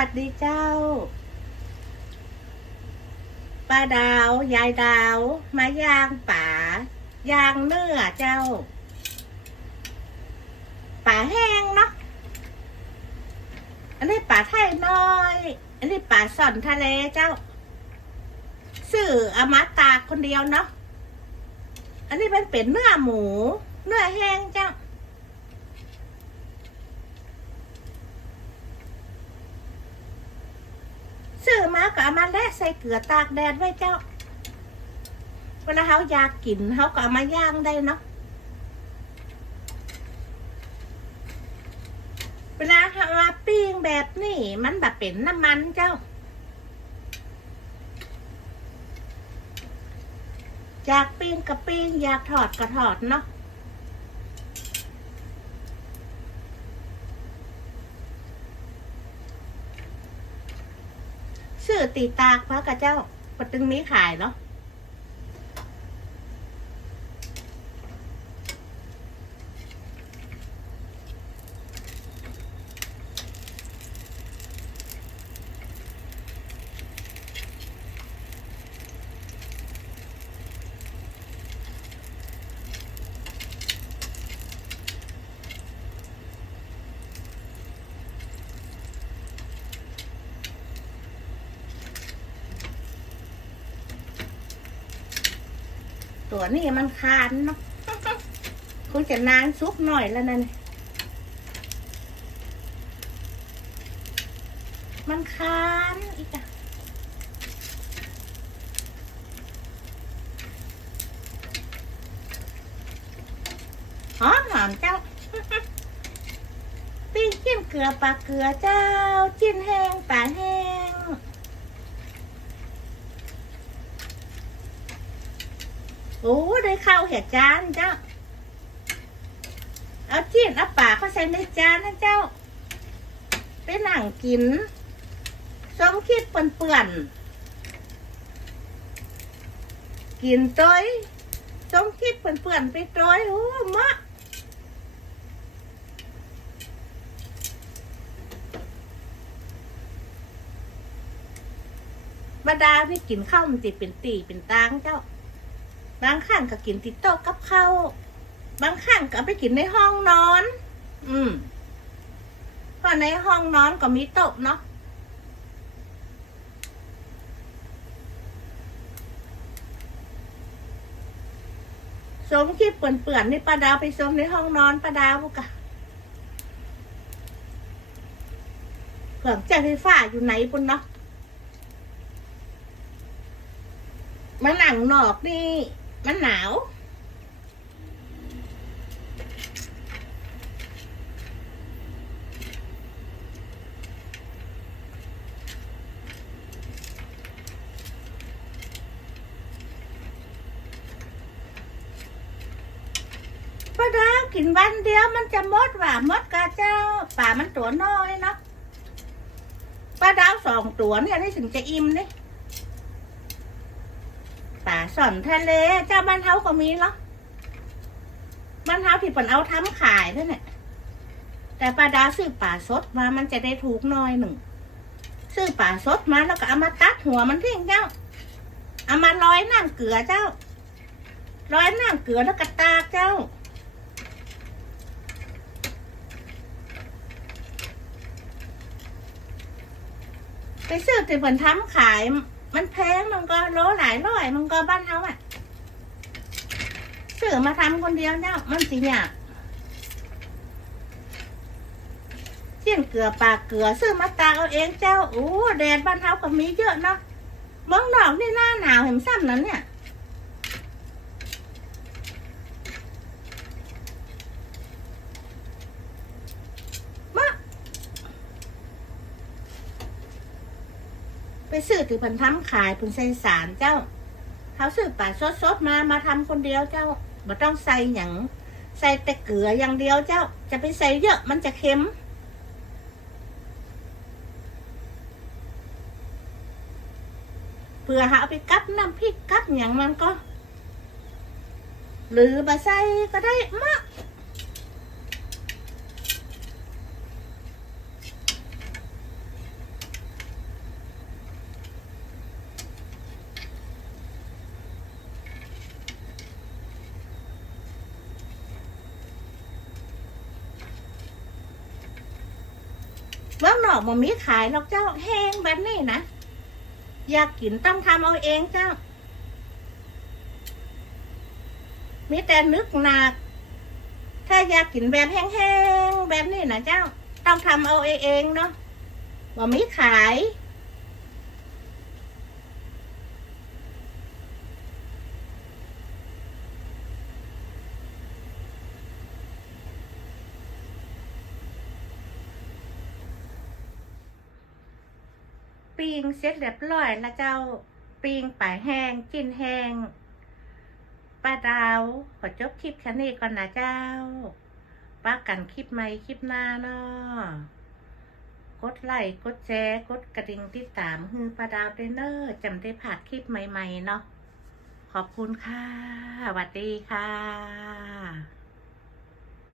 วัสดีเจ้า ป้าดาว ยายดาว มายางป่ายางเนื้อเจ้า ป่าแห้งเนาะ อันนี้ป่าไทยน้อย อันนี้ป่าสอนทะเลเจ้า สื่ออมาตาคนเดียวเนาะ อันนี้เป็นเป็ดเนื้อหมู เนื้อแห้งเจ้า ซื้อมาก็เอามาแล่ใส่เกลือตากแดดไว้เจ้าเวลาเขาอยากกินเขาก็เอามาย่างได้เนาะเวลาเขามาปิ้งแบบนี้มันแบบเป็นน้ำมันเจ้า อยากปิ้งก็ปิ้งอยากทอดก็ทอดเนาะ ซื้อตีตากพระกับเจ้าปตึงนี้ขายเนาะ ตัวนี้มันคานเนาะคงจะนานซุกหน่อยแล้วนั่นมันคานอีกอะหอมหอมเจ้าปิ้งจิ้มเกลือปลาเกลือเจ้า จิ้นแห้งปลาแห้ง โอ้ได้ข้าวเห็ดจานเจ้า เอาจีนเอาป่าเขาใส่ในจานนะเจ้า ไปหนังกินส้มคิดเปื่อนๆกินต้อยส้มคิดเปื่อนๆไปต้อยโอ้มะบาดาพี่กินข้าวมันติเป็นตีเป็นตางเจ้า บางครั้งก็กินติดโต๊ะกับข้าวบางครั้งก็ไปกินในห้องนอน อืมเพราะในห้องนอนก็มีโต๊ะเนาะสมคิดเปื่อนๆนี่ป้าดาวไปสมในห้องนอนป้าดาวกะเครื่องแจ้งไฟฟ้าอยู่ไหนปุ่นเนาะมาหนังนอกนี่ มันหนาว ป้าดาวกินวันเดียวมันจะมดว่ะมดกาเจ้า ป่ามันตัวน้อยเนาะป้าดาวสองตัวเนี่ยนี่ถึงจะอิ่มเนี่ ป่าสอนทะเล เจ้าบ้านเฮาก็มีเนาะบ้านเฮาที่เปิ่นเอาทำขายด้วยเนี่ยแต่ป้าดาวซื้อป่าสดมามันจะได้ถูกน้อยหนึ่งซื้อป่าสดมาแล้วก็เอามาตัดหัวมันทิ้งเจ้าเอามาร้อยน้ำเกลือเจ้า ร้อยน้ำเกลือแล้วก็ตากเจ้า ไปซื้อที่ผลทำขาย มันแพงมันก็โลหลายร้อย มันก็บ้านเขาอะซื้อมาทำคนเดียวเนี่ยมันสิเนี่ยเจียนเกลือปลากเกลือซื้อมาตาเอาเองเจ้าโอ้แดดบ้านเขาก็มีเยอะเนาะเมืองนอกนี่หน้าหนาวเห็นซ้ำนั้นเนี่ย ไปซื้อถือพันทำขายเป็นใส่สารเจ้าเขาซื้อป่าสดๆมามาทำคนเดียวเจ้าบ่ต้องใส่หยังใส่แต่เกลืออย่างเดียวเจ้า จะไปใส่เยอะมันจะเค็มเพื่อหาไปกัดน้ำพริกกัดอย่างมันก็ หรือบะใส่ก็ได้มะเมืองนอกมันมีขายหรอกเจ้าแห้งแบบนี้นะ อยากกินต้องทำเอาเองเจ้า มีแต่นึกหนัก ถ้าอยากกินแบบแห้งๆแบบนี้นะเจ้า ต้องทำเอาเองเนาะว่ามีขาย ปิงเสร็จเรียบร้อยแล้วเจ้าปิงป่ายแห้งกินแห้งป้าดาวขอจบคลิปแค่นี้ก่อนนะเจ้าป้ากันคลิปใหม่คลิปหน้าเนาะกดไลค์กดแชร์กดกระดิ่งติดตามฮือป้าดาวด้วยเนอร์จำได้ผ่าคลิปใหม่ ๆ เนาะขอบคุณค่ะสวัสดีค่ะ